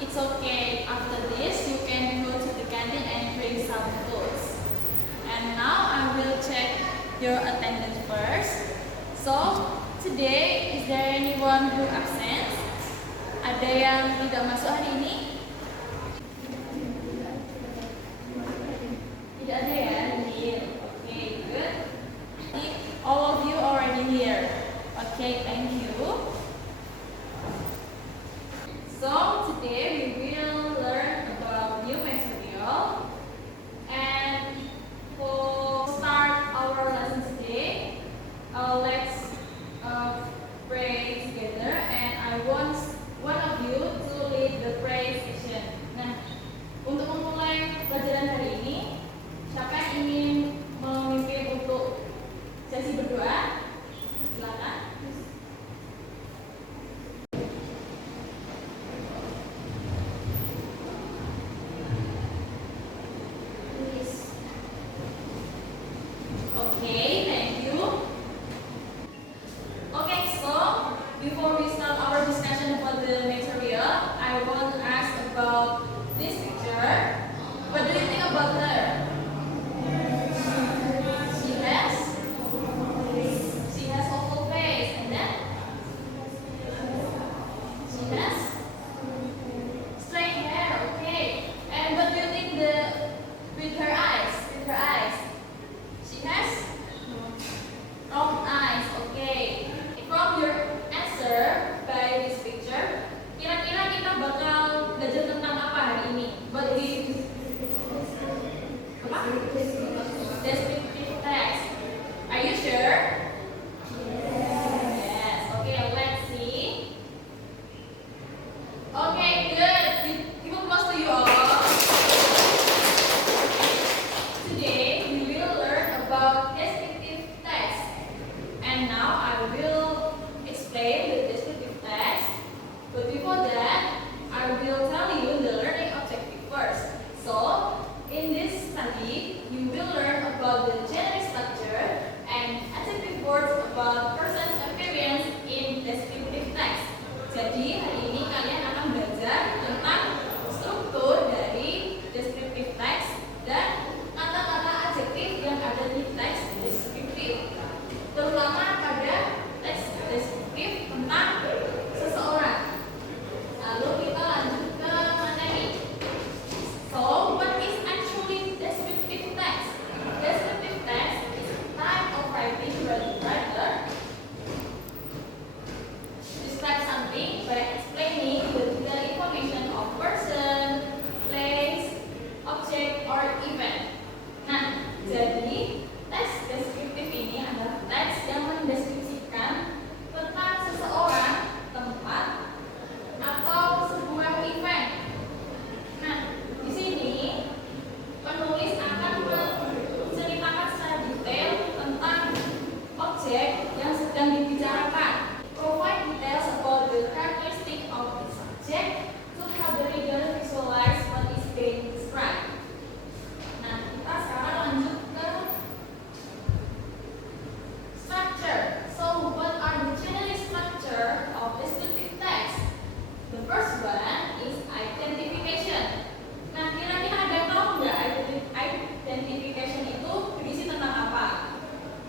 It's okay. After this, you can go to the canteen and bring some foods. And now I will check your attendance first. So, today, is there anyone who absent? Ada yang tidak masuk hari ini? Tidak ada ya? Okay, good. All of you already here. Okay, thank you. So, today we will learn about new material. And for start our lesson today, let's pray together. And I want one of you to lead the prayer session. Nah, untuk memulai pelajaran hari ini, siapa yang ingin memimpin untuk sesi berdoa? Silakan. Okay, thank you. Okay, so before we start our discussion about the material, I want to ask about this picture. What do you think about her? She has oval face, and then she has straight hair. Okay, and what do you think with her eyes? She has round eyes. Okay. From your answer by this picture, kira-kira kita bakal belajar tentang apa hari ini? What is descriptive text? Are you sure? Yes. Okay, let's see. Okay, good. People close to you all. Today we will learn about descriptive text. And now I will explain the descriptive text. But before that, I will tell you the learning objective first. So, in this study, you will learn about the generic structure and adjective words about person's appearance in descriptive text. Jadi, hari ini kalian akan belajar tentang struktur dari descriptive text dan kata-kata adjektif yang ada di teks deskriptif, terutama pada teks deskriptif tentang seseorang. Lalu kita lanjut ke materi. So, what is actually descriptive text? Descriptive text is a type of writing where the writer describes something by explaining the detailed information of person, place, object, or event. Nah, jadi teks deskriptif ini adalah teks yang mendeskripsikan tentang seseorang, tempat, atau sebuah event. Nah, di sini penulis akan menceritakan secara detail tentang objek yang sedang dibicarakan. Provide details about the characteristic of the subject to help the reader visualize what is being described. Nah, kita sekarang lanjut ke structure. So, what are the generic structure of descriptive text? The first one is identification. Nah, kira-kira ada yang tahu nggak identification itu berisi tentang apa?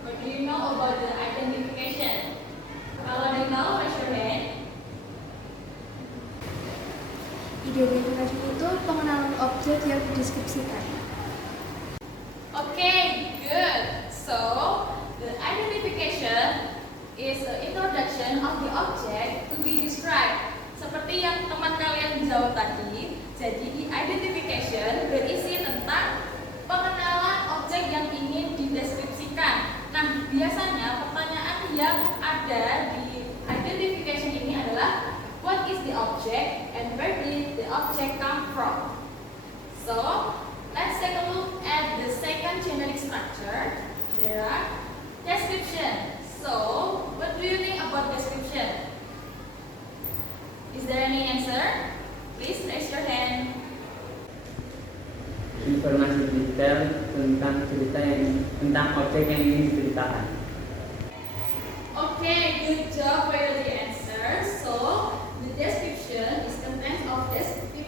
What do you know about the identification? Kalau ada yang tahu, raise your hand. Identifikasi itu pengenalan objek yang dideskripsikan. Okay, good. So, the identification is an introduction of the object to be described. Seperti yang teman kalian jawab tadi, jadi di identification berisi tentang pengenalan objek yang ingin dideskripsikan. Nah, biasanya pertanyaan yang ada di identification ini adalah what is the object and where did the object come from? So, let's take a look at the second generic structure. There are description. So, what do you think about description? Is there any answer? Please raise your hand. Informasi detail tentang objek yang ingin diceritakan. Okay, good job for the answer. So, the description is content of descriptive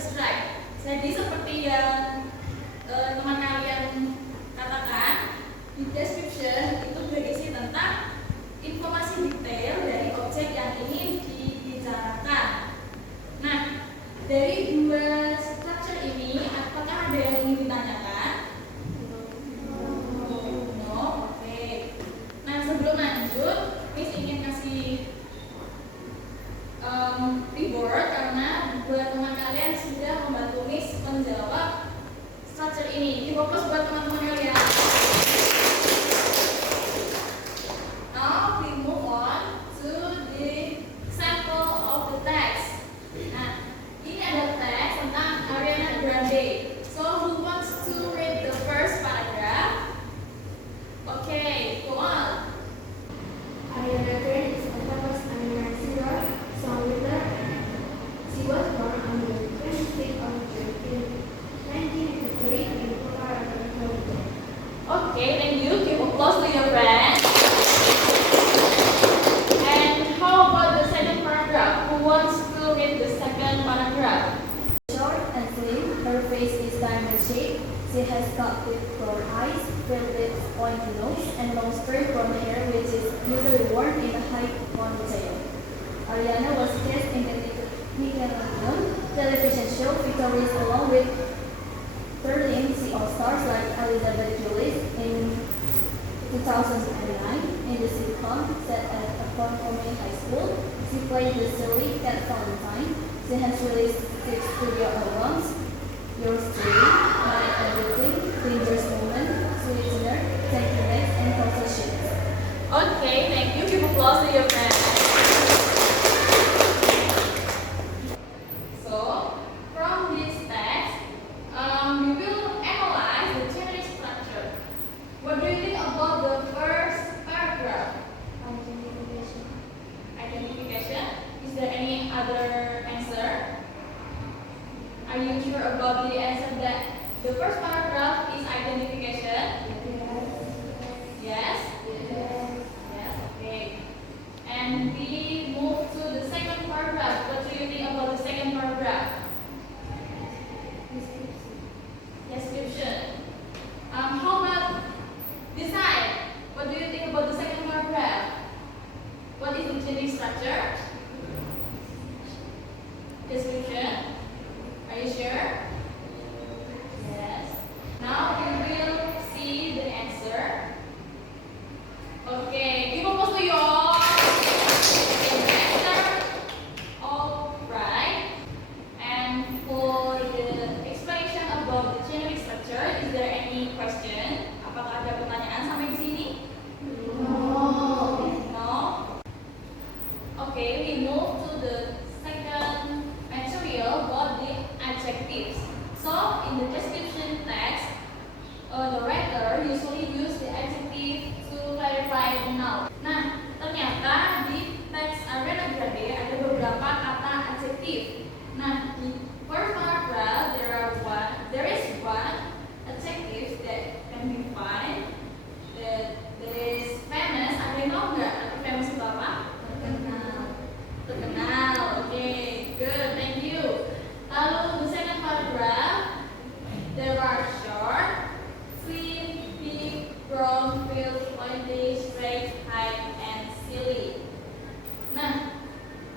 describe. Jadi seperti yang teman kalian katakan, di description itu berisi tentang informasi detail dari objek yang ingin dibicarakan. Nah, dari dua structure ini, apakah ada yang ingin ditanyakan? No, oke. Nah, sebelum lanjut, Miss ingin kasih reward karena buat teman kalian sudah membantu Miss menjawab structure ini. Di fokus buat teman-teman kalian. Now we move on to the sample of the text. Nah, ini ada teks tentang Ariana Grande. So who wants to read the first paragraph? Okay, go on. Ariana Grande is a famous American singer, songwriter. She was born on the 26th of June in 1983 in Colorado, Florida. Okay, thank you. Give applause to your friend. And how about the second paragraph? Who wants to read the second paragraph? Short and slim, her face is diamond-shaped. She has got big brown eyes, filled lips, pointy nose, and long straight brown hair, which is usually worn in a high ponytail. Ariana was cast in the Nickelodeon television show Victorious along with 13 All-Stars like Elizabeth Gillies in 2009 in the sitcom set at a conforming high school. She played the silly Cat Valentine. She has released 6 studio albums: Yours Truly, My Everything, Dangerous Moment, Sweetener, Take the Next, and Total Shit. Okay, thank you. Give applause to your friend. So, from this text, we will analyze the generic structure. What do you think about the first paragraph? Identification. Identification. Is there any other answer? Are you sure about the answer that the first paragraph is identification? Yes? Yes, okay. And we move to the second paragraph. What do you think about the second paragraph? Description. How about design? What do you think about the second paragraph? What is the generic structure? Description. Are you sure? Yes. Now we will see the answer. Okay, give applause to you all. The answer. All right. And for the explanation about the generic structure, is there any question? Apakah ada pertanyaan sampai di sini? No. Okay, we move to the second material about the adjectives. So in the description text, the writer usually use the adjective to clarify the noun. Nah, ternyata di teks Ariana Grande ada beberapa kata adjektif. Nah, di first paragraph there is one adjective that can be found that is famous. Ada yang tahu nggak famous itu apa? Terkenal. Okay, good. Thank you. Lalu the second paragraph, there are short, slim, big, brown, filled, pointy, straight, high, and silly. Nah,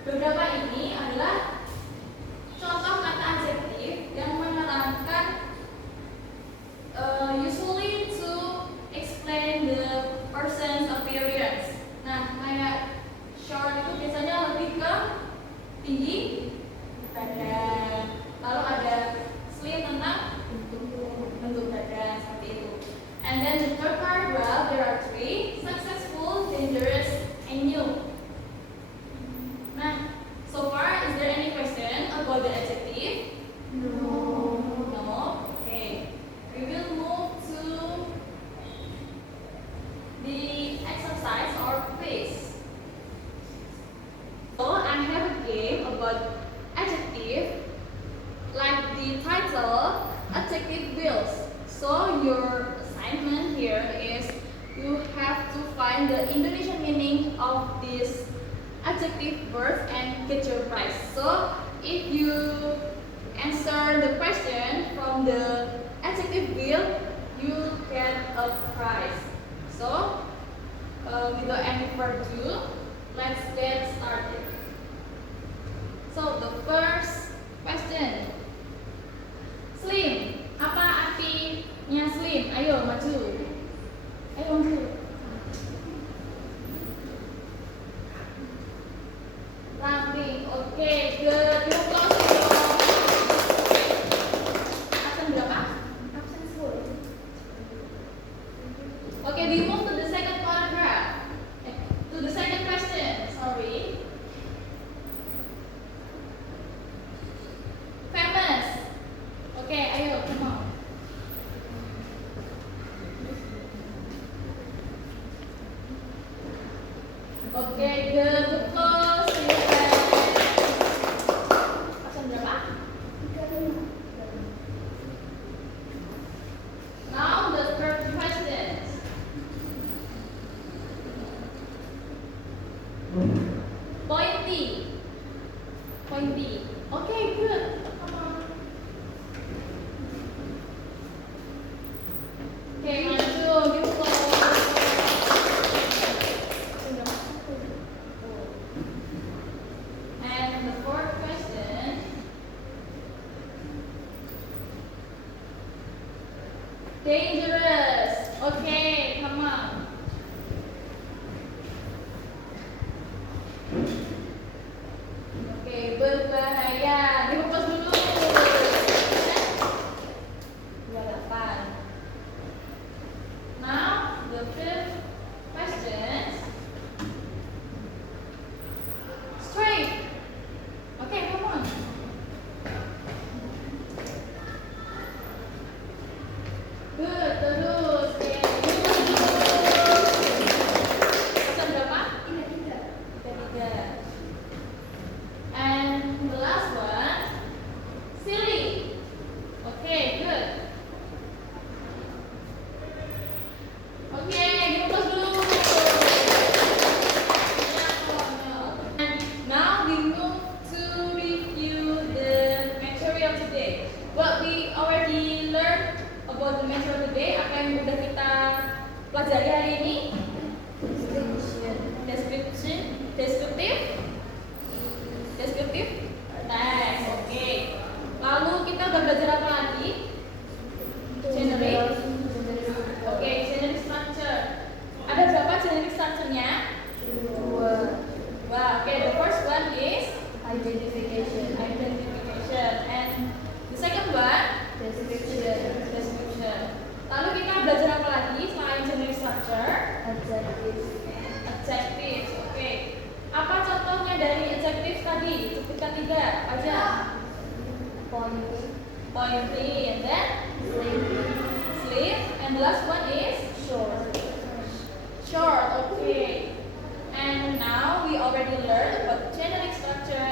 beberapa ini adalah contoh kata adjektif yang menerangkan usually to explain the person's appearance. Nah, kayak short itu biasanya lebih ke tinggi badan. Lalu ada slim tentang bentuk badan seperti itu. And then the third paragraph there are 3: successful, dangerous, and new. Nah, so far is there any question about the adjective? No. Okay. We will move to the exercise or quiz. So I have a game about adjective, like the title, adjective wheels. So your assignment here is you have to find the Indonesian meaning of this adjective words and get your prize. So if you answer on the adjective wheel, you get a prize. So, without any further ado, let's get started. So, the first question. Slim, apa artinya slim? Ayo maju. Ayo maju. Ramping. Oke, good. You close your absen berapa? Absen 10. Okay, we move to the second paragraph. To the second question. Sorry. Famous. Okay, ayo, come on. Okay, good. Close. Absen berapa? Now the third question. Pointy. Pointy. Okay, good. Come on. Okay, maju. Give close. And the fourth question. Dangerous. Okay, come on. Oke, berbahaya. Dikupas dulu. 28. Now, the fifth question. Straight. Okay, come on. Good, terus. Oke, dikupas dulu. Absen berapa? 33. And the last one, silly. Okay, good. Okay, give us dulu. And now we move to review the material today. What we already learned about the material today, apa yang udah kita pelajari hari ini? Descriptive text, oke. Lalu kita udah belajar apa lagi? Generic. Oke, generic structure. Ada berapa generic structure-nya? 2. Wah, oke. The first one is Identification. and the second one description. Lalu kita belajar apa lagi selain generic structure? Adjectives, oke. Apa contohnya dari adjectives tadi? Sebutkan 3 aja. Pointy, and then sleep, and the last one is short, okay. And now we already learned about generic structure